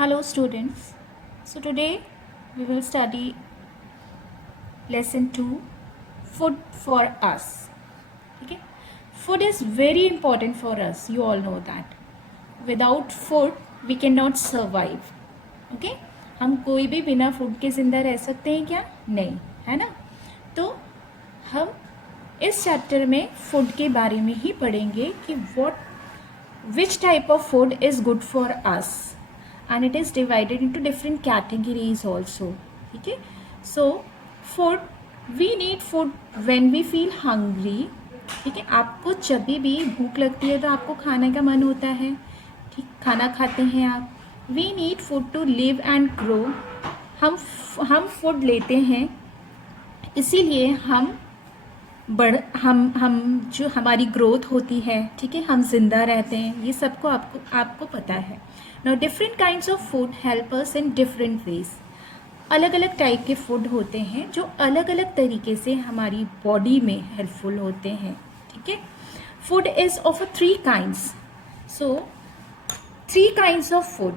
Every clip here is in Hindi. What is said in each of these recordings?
Hello students. So today we will study lesson 2, food for us. Okay? Food is very important for us. You all know that. Without food we cannot survive. Okay? हम कोई भी बिना फूड के जिंदा रह सकते हैं क्या? नहीं, है ना? तो हम इस चैप्टर में फूड के बारे में ही पढ़ेंगे कि which type of food is good for us, and it is divided into different categories also. ठीक है? So food, we need food when we feel hungry. ठीक है? आपको जब भी भूख लगती है तो आपको खाने का मन होता है, ठीक, खाना खाते हैं आप. We need food to live and grow. हम फूड लेते हैं इसीलिए हम जो हमारी ग्रोथ होती है, ठीक है, हम जिंदा रहते हैं, ये सबको आपको पता है. Now different kinds of food help us in different ways. अलग अलग टाइप के फूड होते हैं जो अलग अलग तरीके से हमारी बॉडी में हेल्पफुल होते हैं. ठीक है. Food is of 3 kinds. So 3 kinds of food: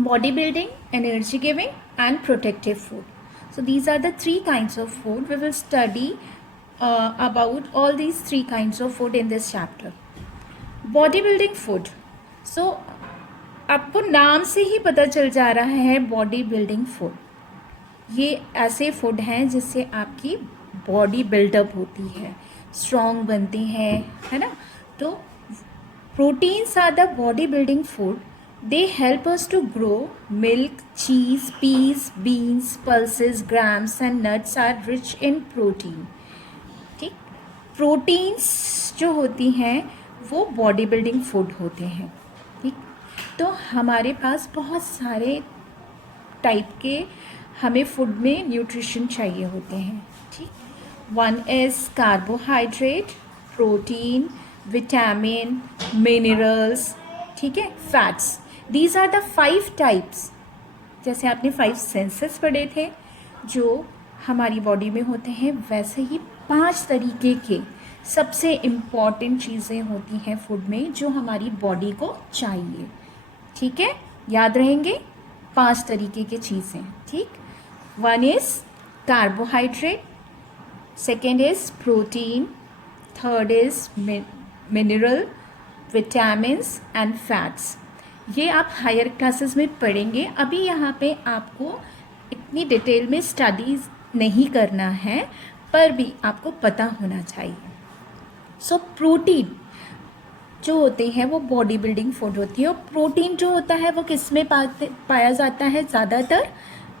body building, energy giving and protective food. So these are the 3 kinds of food. We will study about all these 3 kinds of food in this chapter. Bodybuilding food. So आपको नाम से ही पता चल जा रहा है बॉडी बिल्डिंग फूड. ये ऐसे फूड हैं जिससे आपकी बॉडी बिल्डअप होती है, स्ट्रॉन्ग बनती है ना. तो proteins are the body building food. They help us to grow. Milk, cheese, peas, beans, pulses, grams and nuts are rich in protein. ठीक, प्रोटीन्स जो होती हैं वो बॉडी बिल्डिंग फूड होते हैं. ठीक, तो हमारे पास बहुत सारे टाइप के हमें फूड में न्यूट्रिशन चाहिए होते हैं. ठीक, one is carbohydrate, protein, vitamin, minerals, ठीक है, fats. These are the 5 types. जैसे आपने 5 सेंसेस पढ़े थे जो हमारी बॉडी में होते हैं, वैसे ही 5 तरीके के सबसे इम्पॉर्टेंट चीज़ें होती हैं फूड में जो हमारी बॉडी को चाहिए. ठीक है, याद रहेंगे 5 तरीके की चीज़ें. ठीक, one is carbohydrate, second is protein, third is mineral, vitamins and fats. ये आप हायर क्लासेस में पढ़ेंगे. अभी यहाँ पे आपको इतनी डिटेल में स्टडीज़ नहीं करना है, पर भी आपको पता होना चाहिए. सो प्रोटीन जो होते हैं वो बॉडी बिल्डिंग फूड होती है. और प्रोटीन जो होता है वो किस में पाया जाता है? ज़्यादातर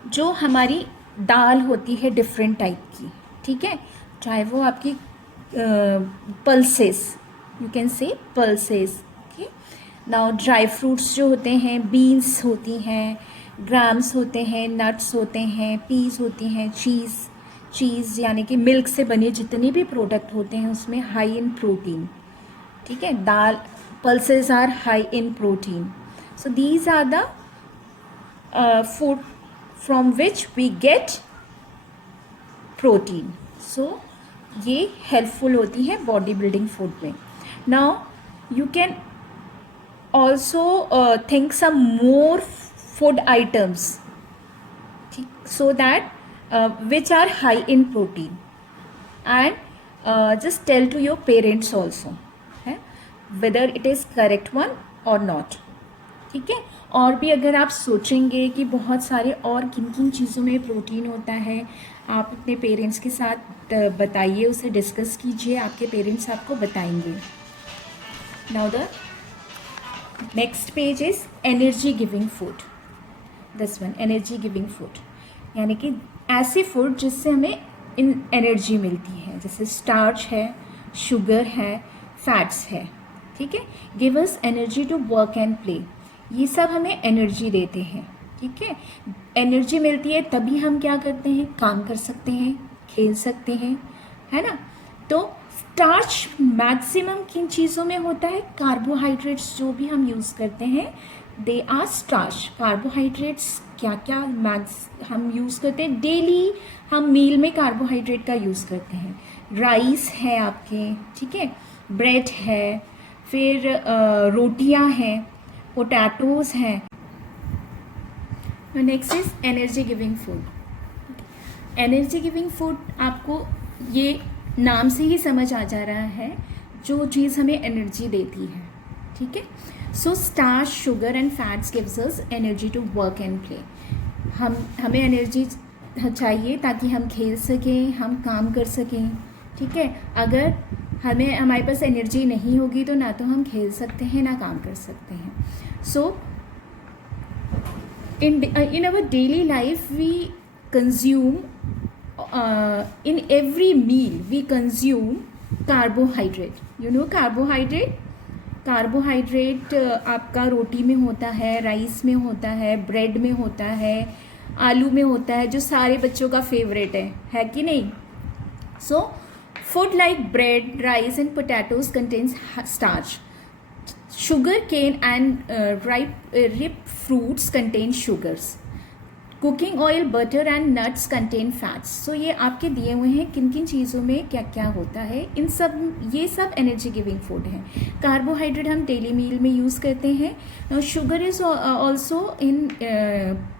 जो हमारी दाल होती है डिफरेंट टाइप की. ठीक है, चाहे वो आपकी pulses, you can say pulses. Now dry fruits जो होते हैं, बीन्स होती हैं, ग्राम्स होते हैं, नट्स होते हैं, पीस होती हैं, चीज़ यानी कि मिल्क से बने जितने भी प्रोडक्ट होते हैं उसमें हाई इन प्रोटीन. ठीक है, dal, pulses are high in protein. So these are the food from which we get protein. So ये हेल्पफुल होती है बॉडी बिल्डिंग फूड में. Now you can also think some more food items, so that which are high in protein, and just tell to your parents also whether it is correct one or not. ठीक है, और भी अगर आप सोचेंगे कि बहुत सारे और किन किन चीज़ों में प्रोटीन होता है, आप अपने पेरेंट्स के साथ बताइए, उसे डिस्कस कीजिए, आपके पेरेंट्स आपको बताएंगे. Now the next page is energy giving food. This one, energy giving food यानी कि ऐसे फूड जिससे हमें एनर्जी मिलती है, जैसे स्टार्च है, शुगर है, फैट्स है. ठीक है, give us energy to work and play. ये सब हमें एनर्जी देते हैं. ठीक है, एनर्जी मिलती है तभी हम क्या करते हैं, काम कर सकते हैं, खेल सकते हैं, है ना. तो स्टार्च मैक्सिमम किन चीज़ों में होता है? कार्बोहाइड्रेट्स जो भी हम यूज़ करते हैं, दे आर स्टार्च. कार्बोहाइड्रेट्स क्या क्या हम यूज़ करते हैं डेली, हम मील में कार्बोहाइड्रेट का यूज़ करते हैं. राइस है आपके, ठीक है, ब्रेड है, फिर रोटियां हैं, पोटैटोज़ हैं, next is energy giving food. Energy giving food आपको ये नाम से ही समझ आ जा रहा है, जो चीज़ हमें एनर्जी देती है, ठीक है। So starch, sugar and fats gives us energy to work and play. हमें एनर्जी चाहिए ताकि हम खेल सकें, हम काम कर सकें, ठीक है। अगर हमारे पास एनर्जी नहीं होगी तो ना तो हम खेल सकते हैं ना काम कर सकते हैं। सो in our daily life we consume in every meal we consume carbohydrate. You know carbohydrate आपका रोटी में होता है, राइस में होता है, ब्रेड में होता है, आलू में होता है, जो सारे बच्चों का फेवरेट है कि नहीं। So food like bread, rice and potatoes contains starch. Sugar cane and ripe fruits contain sugars. Cooking oil, butter and nuts contain fats. So ये आपके दिए हुए हैं किन किन चीज़ों में क्या क्या होता है। ये सब एनर्जी गिविंग फूड है। कार्बोहाइड्रेट हम डेली मील में यूज़ करते हैं। Sugar is also in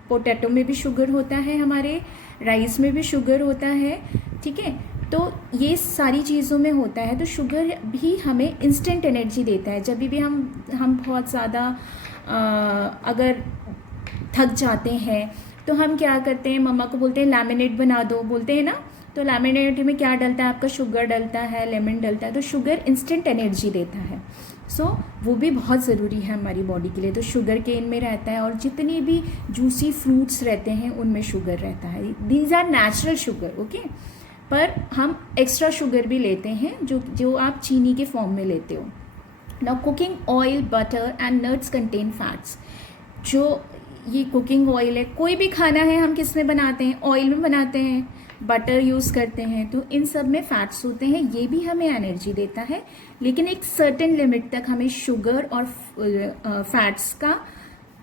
potato में भी शुगर होता है, हमारे राइस में भी शुगर होता है, ठीक है। तो ये सारी चीज़ों में होता है। तो शुगर भी हमें इंस्टेंट एनर्जी देता है। जब भी हम बहुत ज़्यादा अगर थक जाते हैं तो हम क्या करते हैं, मम्मा को बोलते हैं लैमिनेट बना दो, बोलते हैं ना। तो लैमिनेट में क्या डलता है, आपका शुगर डलता है, लेमन डलता है। तो शुगर इंस्टेंट एनर्जी देता है। सो वो भी बहुत ज़रूरी है हमारी बॉडी के लिए। तो शुगर केन में रहता है, और जितने भी जूसी फ्रूट्स रहते हैं उनमें शुगर रहता है। These are natural sugar, okay. पर हम एक्स्ट्रा शुगर भी लेते हैं, जो आप चीनी के फॉर्म में लेते हो। Now cooking oil, butter and nuts contain fats. जो ये कुकिंग ऑयल है, कोई भी खाना है हम किस में बनाते हैं, ऑयल में बनाते हैं, बटर यूज़ करते हैं, तो इन सब में फैट्स होते हैं। ये भी हमें एनर्जी देता है, लेकिन एक सर्टेन लिमिट तक हमें शुगर और फैट्स का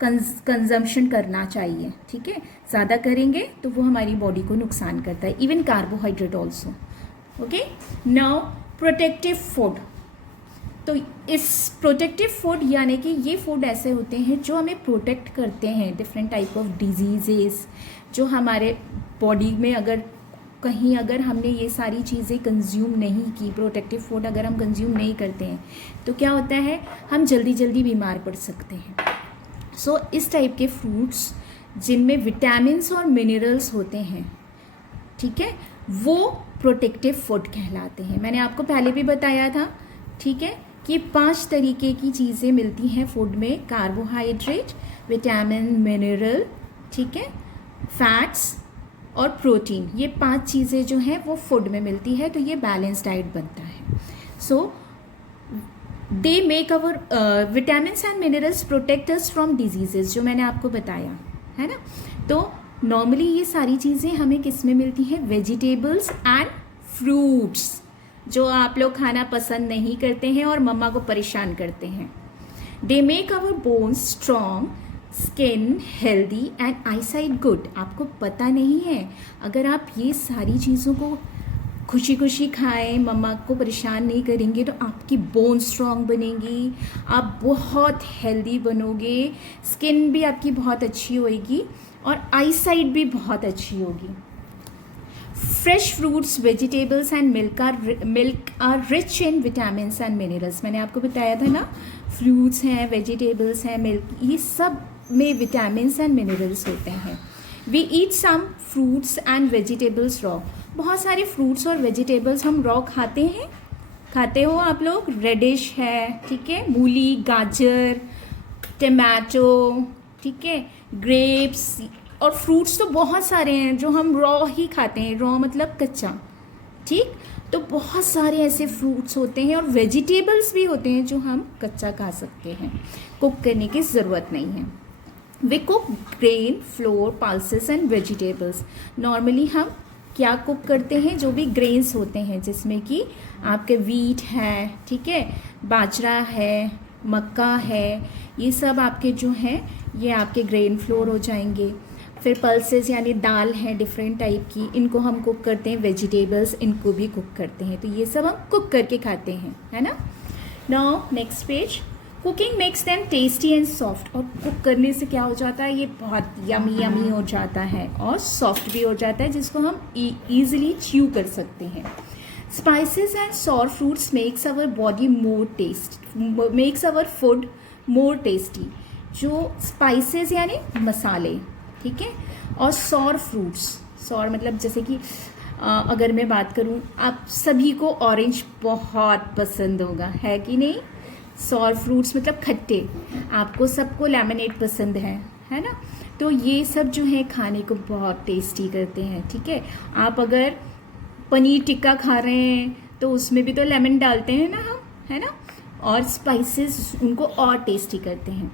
कंजम्पशन करना चाहिए, ठीक है। ज़्यादा करेंगे तो वो हमारी बॉडी को नुकसान करता है, even carbohydrate also, okay. Now protective food. तो इस प्रोटेक्टिव फूड यानी कि ये फूड ऐसे होते हैं जो हमें प्रोटेक्ट करते हैं डिफरेंट टाइप ऑफ डिजीजेस। जो हमारे बॉडी में अगर हमने ये सारी चीज़ें कंज्यूम नहीं की, प्रोटेक्टिव फूड अगर हम कंज्यूम नहीं करते हैं, तो क्या होता है, हम जल्दी जल्दी बीमार पड़ सकते हैं। सो इस टाइप के फ्रूट्स जिनमें विटामिन्स और मिनरल्स होते हैं, ठीक है, वो प्रोटेक्टिव फूड कहलाते हैं। मैंने आपको पहले भी बताया था, ठीक है, कि 5 तरीके की चीज़ें मिलती हैं फूड में। कार्बोहाइड्रेट, विटामिन, मिनरल, ठीक है, फैट्स और प्रोटीन। ये 5 चीज़ें जो हैं वो फूड में मिलती है, तो ये बैलेंस डाइट बनता है। So they make our vitamins and minerals protect us from diseases, जो मैंने आपको बताया है ना। तो नॉर्मली ये सारी चीज़ें हमें किस में मिलती हैं, वेजिटेबल्स एंड फ्रूट्स, जो आप लोग खाना पसंद नहीं करते हैं और मम्मा को परेशान करते हैं। They make our bones strong, skin healthy and eyesight good. आपको पता नहीं है, अगर आप ये सारी चीज़ों को खुशी खुशी खाएं, मम्मा को परेशान नहीं करेंगे, तो आपकी बोन स्ट्रॉन्ग बनेगी, आप बहुत हेल्दी बनोगे, स्किन भी आपकी बहुत अच्छी होएगी और आईसाइट भी बहुत अच्छी होगी। Fresh fruits, vegetables and milk are rich in vitamins and minerals. मैंने आपको बताया था ना, फ्रूट्स हैं, वेजिटेबल्स हैं, मिल्क, ये सब में विटामिन्स एंड मिनरल्स होते हैं। We eat some fruits and vegetables raw. बहुत सारे फ्रूट्स और वेजिटेबल्स हम रॉ खाते हैं। खाते हो आप लोग? रेडिश है, ठीक है, मूली, गाजर, टमाटो, ठीक है, ग्रेप्स, और फ्रूट्स तो बहुत सारे हैं जो हम रॉ ही खाते हैं। रॉ मतलब कच्चा, ठीक। तो बहुत सारे ऐसे फ्रूट्स होते हैं और वेजिटेबल्स भी होते हैं जो हम कच्चा खा सकते हैं, कुक करने की ज़रूरत नहीं है। We cook grain, flour, pulses and vegetables. Normally हम क्या कुक करते हैं, जो भी ग्रेन्स होते हैं, जिसमें कि आपके वीट है, ठीक है, बाजरा है, मक्का है, ये सब आपके जो हैं ये आपके ग्रेन फ्लोर हो जाएंगे। फिर पल्सेस यानी दाल है डिफरेंट टाइप की, इनको हम कुक करते हैं। वेजिटेबल्स, इनको भी कुक करते हैं। तो ये सब हम कुक करके खाते हैं, है ना। Now next page, cooking makes them tasty and soft, और कुक करने से क्या हो जाता है, ये बहुत यमी यमी हो जाता है और सॉफ्ट भी हो जाता है, जिसको हम ईजिली च्यू कर सकते हैं. Spices and sour fruits makes our body more taste, makes our food more tasty. जो स्पाइसेस यानी मसाले, ठीक है, और सॉर फ्रूट्स, सॉर मतलब जैसे कि अगर मैं बात करूं, आप सभी को ऑरेंज बहुत पसंद होगा, है कि नहीं. सॉर फ्रूट्स मतलब खट्टे, आपको सबको लेमनेड पसंद है ना. तो ये सब जो है खाने को बहुत टेस्टी करते हैं, ठीक है. आप अगर पनीर टिक्का खा रहे हैं तो उसमें भी तो लेमन डालते हैं ना हम, है ना. और स्पाइसेस उनको और टेस्टी करते हैं.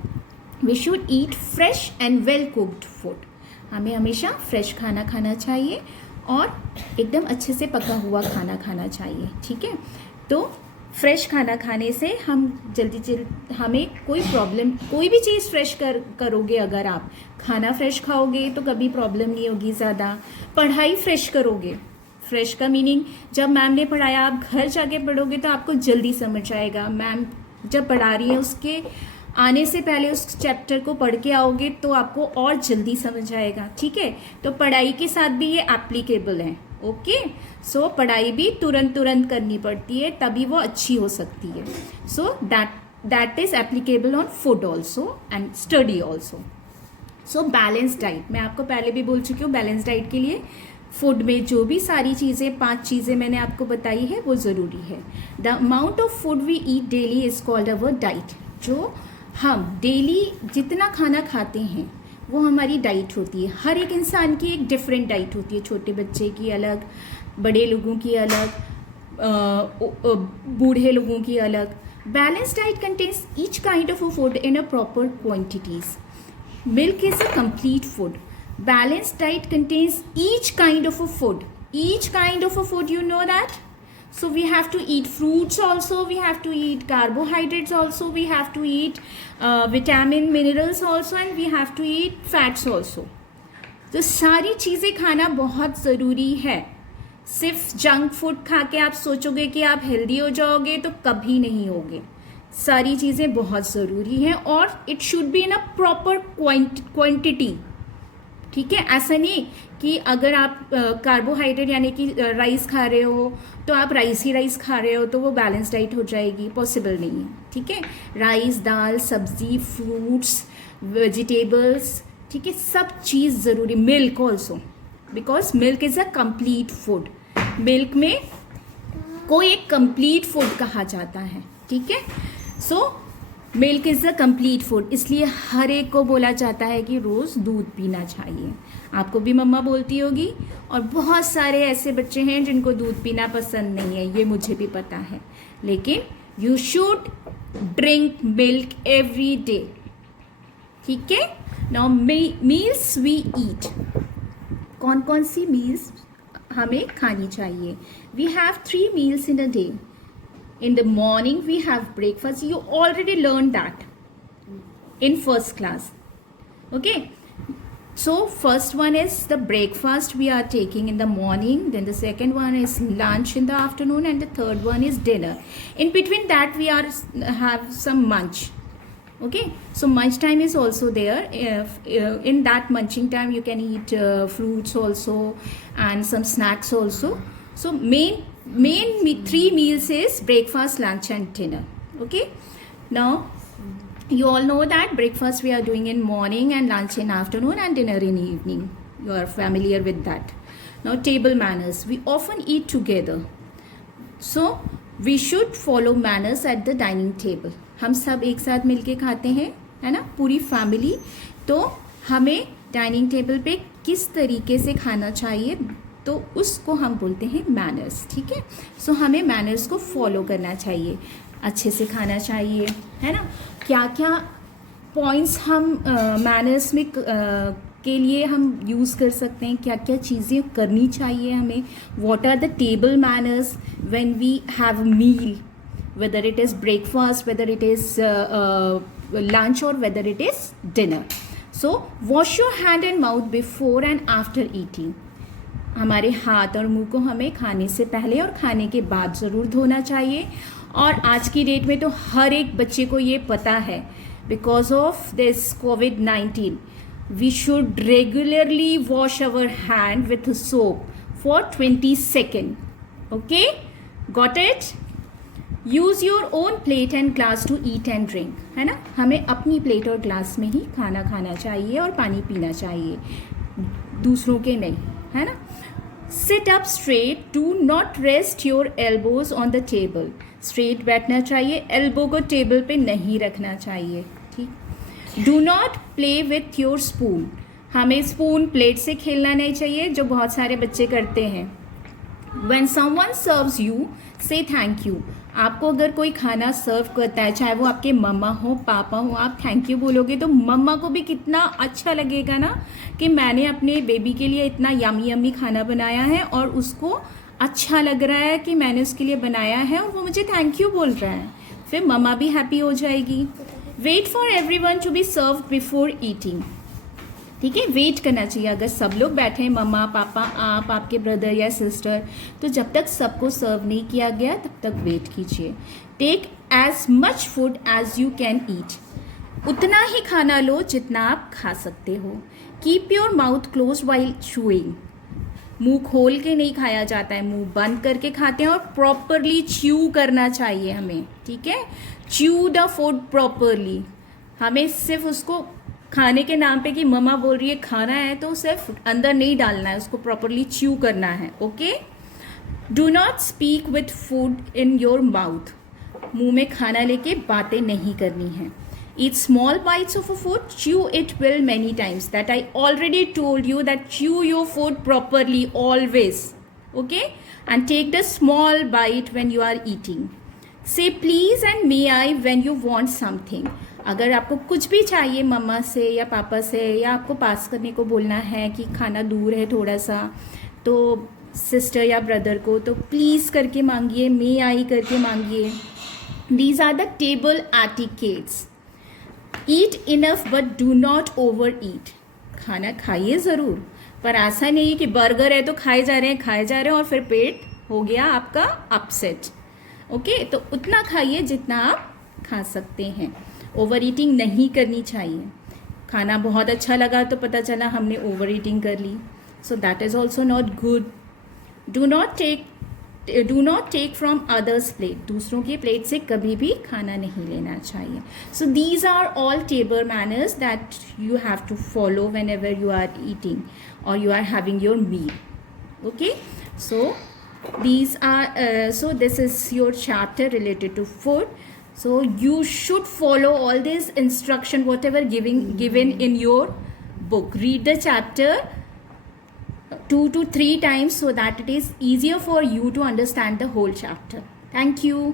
We should eat fresh and well cooked food. हमें हमेशा फ्रेश खाना खाना चाहिए और एकदम अच्छे से पका हुआ खाना खाना चाहिए, ठीक है. तो फ्रेश खाना खाने से हम जल्दी हमें कोई प्रॉब्लम, कोई भी चीज़ फ्रेश करोगे, अगर आप खाना फ्रेश खाओगे तो कभी प्रॉब्लम नहीं होगी ज़्यादा. पढ़ाई फ्रेश करोगे, फ्रेश का मीनिंग जब मैम ने पढ़ाया आप घर जाके पढ़ोगे तो आपको जल्दी समझ आएगा. मैम जब पढ़ा रही है उसके आने से पहले उस चैप्टर को पढ़ के आओगे तो आपको और जल्दी समझ आएगा, ठीक है. तो पढ़ाई के साथ भी ये एप्लीकेबल है. ओके, सो पढ़ाई भी तुरंत करनी पड़ती है, तभी वो अच्छी हो सकती है. So that is applicable on food also and study also. So balance diet, मैं आपको पहले भी बोल चुकी हूँ, बैलेंस डाइट के लिए फूड में जो भी सारी चीज़ें 5 चीज़ें मैंने आपको बताई है वो ज़रूरी है. The amount of food we eat daily is called our diet. जो हम डेली जितना खाना खाते हैं वो हमारी डाइट होती है. हर एक इंसान की एक डिफरेंट डाइट होती है. छोटे बच्चे की अलग, बड़े लोगों की अलग, बूढ़े लोगों की अलग. Balance diet contains each kind of a food in a proper quantities. Milk is a complete food. Balanced diet contains each kind of a food. Each kind of a food, you know that? So we have to eat fruits also, we have to eat carbohydrates also, we have to eat vitamin, minerals also, and we have to eat fats also. तो सारी चीज़ें खाना बहुत ज़रूरी है. सिर्फ जंक फूड खा के आप सोचोगे कि आप हेल्दी हो जाओगे तो कभी नहीं होगे. सारी चीज़ें बहुत ज़रूरी हैं और it should be in a proper quantity, ठीक है. ऐसा नहीं कि अगर आप कार्बोहाइड्रेट यानी कि राइस खा रहे हो तो आप राइस ही राइस खा रहे हो तो वो बैलेंस डाइट हो जाएगी, पॉसिबल नहीं है, ठीक है. राइस, दाल, सब्जी, फ्रूट्स, वेजिटेबल्स, ठीक है, सब चीज़ ज़रूरी. Milk also, because milk is a complete food. Milk में को एक कंप्लीट फूड कहा जाता है, ठीक है. So milk is a complete food, इसलिए हर एक को बोला जाता है कि रोज़ दूध पीना चाहिए. आपको भी मम्मा बोलती होगी, और बहुत सारे ऐसे बच्चे हैं जिनको दूध पीना पसंद नहीं है, ये मुझे भी पता है. लेकिन you should drink milk every day, ठीक है. नाउ मील्स वी ईट, कौन कौन सी मील्स हमें खानी चाहिए. We have 3 meals in a day. In the morning we have breakfast. You already learned that in first class. Okay, so first one is the breakfast we are taking in the morning, then the second one is lunch in the afternoon, and the third one is dinner. In between that we are have some munch. Okay, so munch time is also there. In that munching time you can eat fruits also and some snacks also. So main 3 meals is breakfast, lunch and dinner. Okay, now you all know that breakfast we are doing in morning and lunch in afternoon and dinner in evening. You are familiar with that. Now table manners, we often eat together, so we should follow manners at the dining table. हम सब एक साथ मिलके खाते हैं, है ना, पूरी फैमिली. तो हमें डाइनिंग टेबल पे किस तरीके से खाना चाहिए तो उसको हम बोलते हैं मैनर्स, ठीक है. सो हमें मैनर्स को फॉलो करना चाहिए, अच्छे से खाना चाहिए, है ना. क्या क्या पॉइंट्स हम मैनर्स में के लिए हम यूज़ कर सकते हैं, क्या क्या चीज़ें करनी चाहिए हमें. What are the table manners when we have meal, whether it is breakfast, whether it is lunch, or whether it is dinner. So wash your hand and mouth before and after eating. हमारे हाथ और मुंह को हमें खाने से पहले और खाने के बाद ज़रूर धोना चाहिए. और आज की डेट में तो हर एक बच्चे को ये पता है, because of this COVID-19 we should regularly wash our hand with soap for 20 second. Okay, got it. Use your own plate and glass to eat and drink, है ना. हमें अपनी प्लेट और ग्लास में ही खाना खाना चाहिए और पानी पीना चाहिए, दूसरों के नहीं, है ना. Sit up straight, do not rest your elbows on the table. Straight बैठना चाहिए, एल्बो को टेबल पे नहीं रखना चाहिए, ठीक. Do not play with your spoon. हमें स्पून प्लेट से खेलना नहीं चाहिए, जो बहुत सारे बच्चे करते हैं. When someone serves you, say thank you. आपको अगर कोई खाना सर्व करता है, चाहे वो आपके मम्मा हो पापा हो, आप थैंक यू बोलोगे तो मम्मा को भी कितना अच्छा लगेगा ना, कि मैंने अपने बेबी के लिए इतना यमी यमी खाना बनाया है और उसको अच्छा लग रहा है कि मैंने उसके लिए बनाया है और वो मुझे थैंक यू बोल रहा है. फिर मम्मा भी हैप्पी हो जाएगी. Wait for everyone to be served before eating. ठीक है, वेट करना चाहिए. अगर सब लोग बैठे हैं, मम्मा पापा आप, आपके ब्रदर या सिस्टर, तो जब तक सबको सर्व नहीं किया गया तब तक वेट कीजिए. Take as much food as you can eat. उतना ही खाना लो जितना आप खा सकते हो. Keep your mouth close while chewing. मुंह खोल के नहीं खाया जाता है, मुंह बंद करके खाते हैं और प्रॉपरली च्यू करना चाहिए हमें. ठीक है, च्यू द फूड प्रॉपरली. हमें सिर्फ उसको खाने के नाम पे कि मम्मा बोल रही है खाना है तो सिर्फ अंदर नहीं डालना है, उसको प्रॉपरली च्यू करना है. Okay. Do not speak with food in your mouth. मुंह में खाना लेके बातें नहीं करनी है. Eat small bites of a food, chew it well many times. That I already told you that chew your food properly always. Okay, and take the small bite when you are eating. Say please and may I when you want something. अगर आपको कुछ भी चाहिए मम्मा से या पापा से, या आपको पास करने को बोलना है कि खाना दूर है थोड़ा सा, तो सिस्टर या ब्रदर को तो प्लीज़ करके मांगिए, मे आई करके मांगिए. These are the table etiquettes. Eat enough but do not overeat. खाना खाइए ज़रूर, पर ऐसा नहीं कि बर्गर है तो खाए जा रहे हैं और फिर पेट हो गया आपका अपसेट. ओके, तो उतना खाइए जितना आप खा सकते हैं. ओवर ईटिंग नहीं करनी चाहिए. खाना बहुत अच्छा लगा तो पता चला हमने ओवर ईटिंग कर ली, so that is also not good. Do not take from others plate. दूसरों की प्लेट से कभी भी खाना नहीं लेना चाहिए. So these are all table manners that you have to follow whenever you are eating और you are having your meal. Okay, so these are so this is your chapter related to food. So you should follow all this instruction whatever given in your book. Read the chapter 2 to 3 times so that it is easier for you to understand the whole chapter. Thank you.